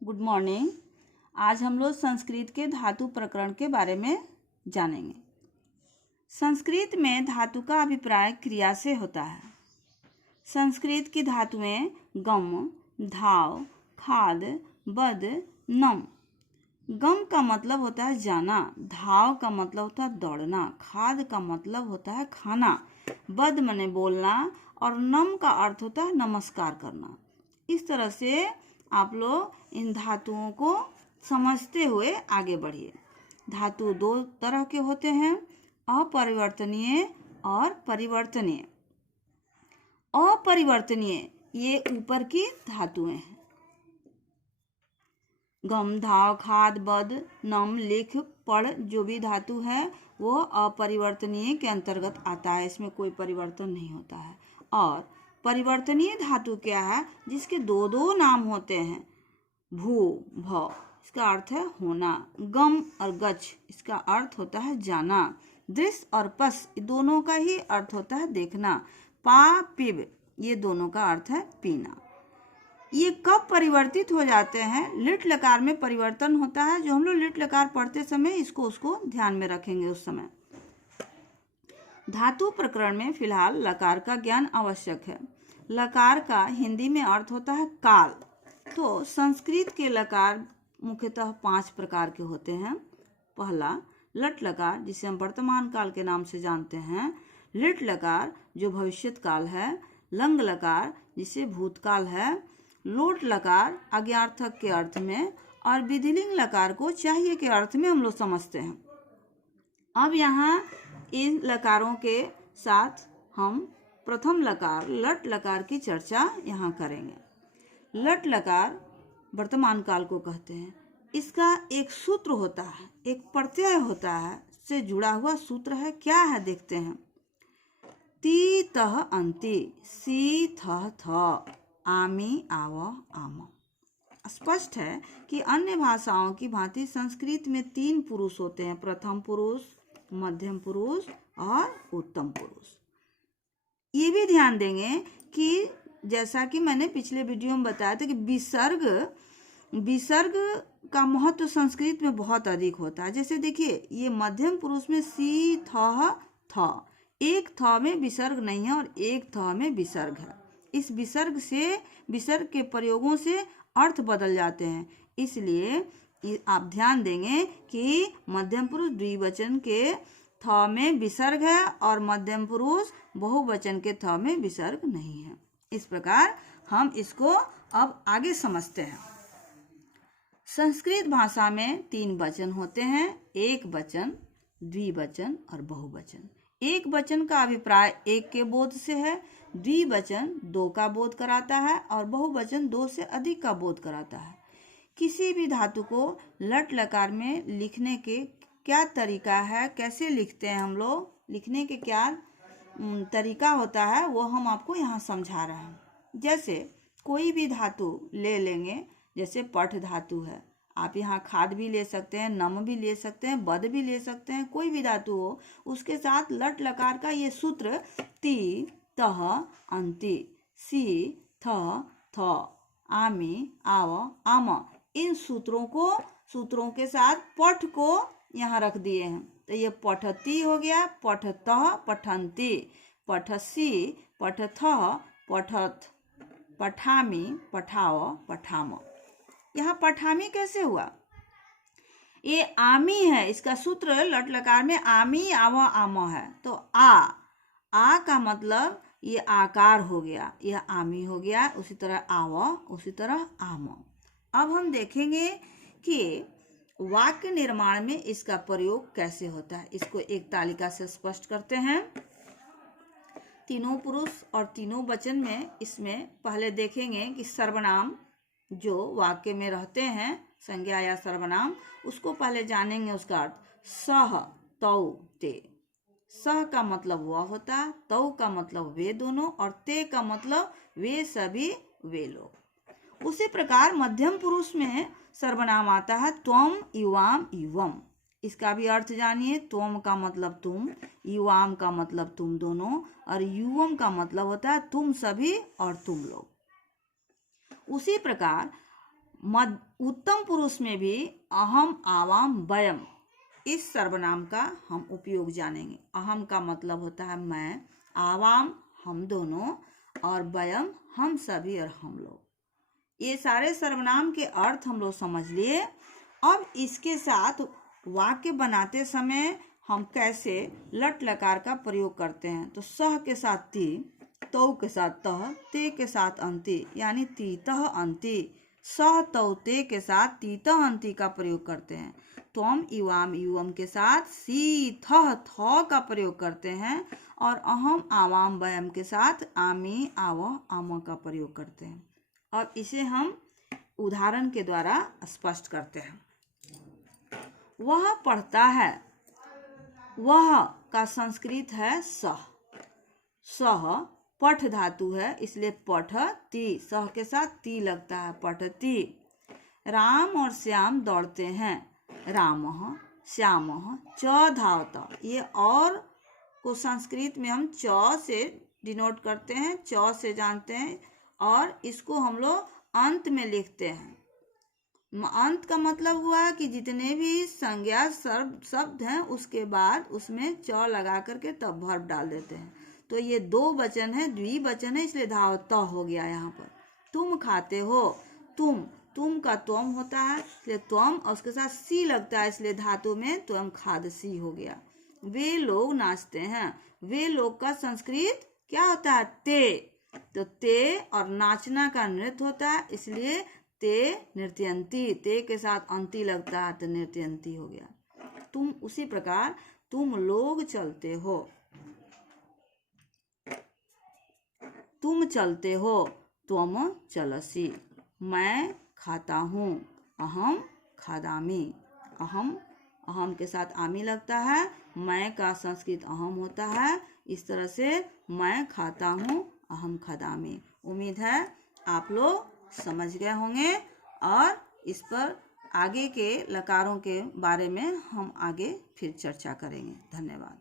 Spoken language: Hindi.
Good morning. आज हम लोग संस्कृत के धातु प्रकरण के बारे में जानेंगे। संस्कृत में धातु का अभिप्राय क्रिया से होता है। संस्कृत की धातुएं गम, धाव, खाद, बद, नम। गम का मतलब होता है जाना, धाव का मतलब होता है दौड़ना, खाद का मतलब होता है खाना, बद मने बोलना और नम का अर्थ होता है नमस्कार करना। इस तरह से आप लोग इन धातुओं को समझते हुए आगे बढ़िए। धातु दो तरह के होते हैं, अपरिवर्तनीय और परिवर्तनीय। अपरिवर्तनीय ये ऊपर की धातुएं हैं। गम, धाव, खाद, बद, नम, लिख, पढ़ जो भी धातु है वो अपरिवर्तनीय के अंतर्गत आता है, इसमें कोई परिवर्तन नहीं होता है। और परिवर्तनीय धातु क्या है? जिसके दो दो नाम होते हैं, भू, भ, इसका अर्थ है होना, गम और गच इसका अर्थ होता है जाना, दृश्य और पस दोनों का ही अर्थ होता है देखना, पा, पिब ये दोनों का अर्थ है पीना। ये कब परिवर्तित हो जाते हैं? लिट लकार में परिवर्तन होता है। जो हम लोग लिट लकार पढ़ते समय उसको ध्यान में रखेंगे उस समय। धातु प्रकरण में फिलहाल लकार का ज्ञान आवश्यक है। लकार का हिंदी में अर्थ होता है काल। तो संस्कृत के लकार मुख्यतः 5 प्रकार के होते हैं। पहला लट लकार, जिसे हम वर्तमान काल के नाम से जानते हैं। लिट लकार जो भविष्यत काल है। लंग लकार जिसे भूतकाल है। लोट लकार आज्ञार्थक के अर्थ में और विधिलिंग लकार को चाहिए के अर्थ में हम लोग समझते हैं। अब यहाँ इन लकारों के साथ हम प्रथम लकार लट लकार की चर्चा यहाँ करेंगे। लट लकार वर्तमान काल को कहते हैं। इसका एक सूत्र होता है, एक प्रत्यय होता है, से जुड़ा हुआ सूत्र है। क्या है देखते हैं। ती तह अंति, सी थह थ, आमी आव आम। स्पष्ट है कि अन्य भाषाओं की भांति संस्कृत में 3 पुरुष होते हैं, प्रथम पुरुष, मध्यम पुरुष और उत्तम पुरुष। ये भी ध्यान देंगे कि जैसा कि मैंने पिछले वीडियो में बताया था कि विसर्ग का महत्व संस्कृत में बहुत अधिक होता है। जैसे देखिए ये मध्यम पुरुष में सी थह थ, एक थ में विसर्ग नहीं है और एक थ में विसर्ग है। इस विसर्ग के प्रयोगों से अर्थ बदल जाते हैं। इसलिए आप ध्यान देंगे कि मध्यम पुरुष द्विवचन के थ में विसर्ग है और मध्यम पुरुष बहुवचन के थ में विसर्ग नहीं है। इस प्रकार हम इसको अब आगे समझते हैं। संस्कृत भाषा में 3 वचन होते हैं, एक वचन, द्विवचन और बहुवचन। एक वचन का अभिप्राय एक के बोध से है, द्विवचन 2 का बोध कराता है और बहुवचन 2 से अधिक का बोध कराता है। किसी भी धातु को लट लकार में लिखने के क्या तरीका है, कैसे लिखते हैं हम लोग, लिखने के क्या तरीका होता है वो हम आपको यहाँ समझा रहे हैं। जैसे कोई भी धातु ले लेंगे, जैसे पठ धातु है, आप यहाँ खाद भी ले सकते हैं, नम भी ले सकते हैं, बद भी ले सकते हैं। कोई भी धातु हो उसके साथ लट लकार का ये सूत्र ती तह अंति, सी थ थ, आमी आव आम, इन सूत्रों के साथ पठ को यहाँ रख दिए हैं। तो ये पठती हो गया, पठतः पठन्ति, पठसी पठथ पठत, पठामी पठाव पठाम। यहाँ पठामी कैसे हुआ? ये आमी है, इसका सूत्र लट लकार में आमी आव आम है। तो आ का मतलब ये आकार हो गया, यह आमी हो गया। उसी तरह आव, उसी तरह आम। अब हम देखेंगे कि वाक्य निर्माण में इसका प्रयोग कैसे होता है। इसको एक तालिका से स्पष्ट करते हैं। तीनों पुरुष और तीनों वचन में इसमें पहले देखेंगे कि सर्वनाम जो वाक्य में रहते हैं, संज्ञा या सर्वनाम, उसको पहले जानेंगे उसका अर्थ। सह, तौ, ते। सह का मतलब वह होता, तौ का मतलब वे दोनों और ते का मतलब वे सभी वे लोग। उसी प्रकार मध्यम पुरुष में सर्वनाम आता है त्वम, युवाम, युवम। इसका भी अर्थ जानिए। त्वम का मतलब तुम, युवाम का मतलब तुम दोनों और युवम का मतलब होता है तुम सभी और तुम लोग। उसी प्रकार उत्तम पुरुष में भी अहम आवाम वयम इस सर्वनाम का हम उपयोग जानेंगे। अहम का मतलब होता है मैं, आवाम हम दोनों, और वयम हम सभी और हम लोग। ये सारे सर्वनाम के अर्थ हम लोग समझ लिए। अब इसके साथ वाक्य बनाते समय हम कैसे लट लकार का प्रयोग करते हैं। तो सह के साथ ती, तौ के साथ तह, ते के साथ अंति, यानी तीतः अंति। सह तौ ते के साथ तीतः अंति का प्रयोग करते हैं। त्वम युवाम युवम के साथ सी थह थ का प्रयोग करते हैं। और अहम आवाम वयम के साथ आमी आवह आम का प्रयोग करते हैं। अब इसे हम उदाहरण के द्वारा स्पष्ट करते हैं। वह पढ़ता है, वह का संस्कृत है सह। सह पठ धातु है, इसलिए पठती, सह के साथ ती लगता है, पठती। राम और श्याम दौड़ते हैं, रामः श्यामः च धावता। ये और को संस्कृत में हम च से डिनोट करते हैं, च से जानते हैं, और इसको हम लोग अंत में लिखते हैं। अंत का मतलब हुआ कि जितने भी संज्ञा शब्द हैं उसके बाद उसमें च लगा करके तब वर्ब डाल देते हैं। तो ये दो वचन है, द्विवचन है, इसलिए धावता हो गया यहाँ पर। तुम खाते हो, तुम का त्वम होता है, इसलिए त्वम, और उसके साथ सी लगता है, इसलिए धातु में त्वम खाद सी हो गया। वे लोग नाचते हैं, वे लोग का संस्कृत क्या होता है, ते। तो ते और नाचना का नृत्य होता है, इसलिए ते नृत्यंती, ते के साथ अंति लगता है तो नृत्यंती हो गया। तुम उसी प्रकार तुम लोग चलते हो, तुम चलते हो, त्वम चलसी। मैं खाता हूँ, अहम खादामी। अहम के साथ आमी लगता है, मैं का संस्कृत अहम होता है, इस तरह से मैं खाता हूँ, अहम खादामी। उम्मीद है आप लोग समझ गए होंगे, और इस पर आगे के लकारों के बारे में हम आगे फिर चर्चा करेंगे। धन्यवाद।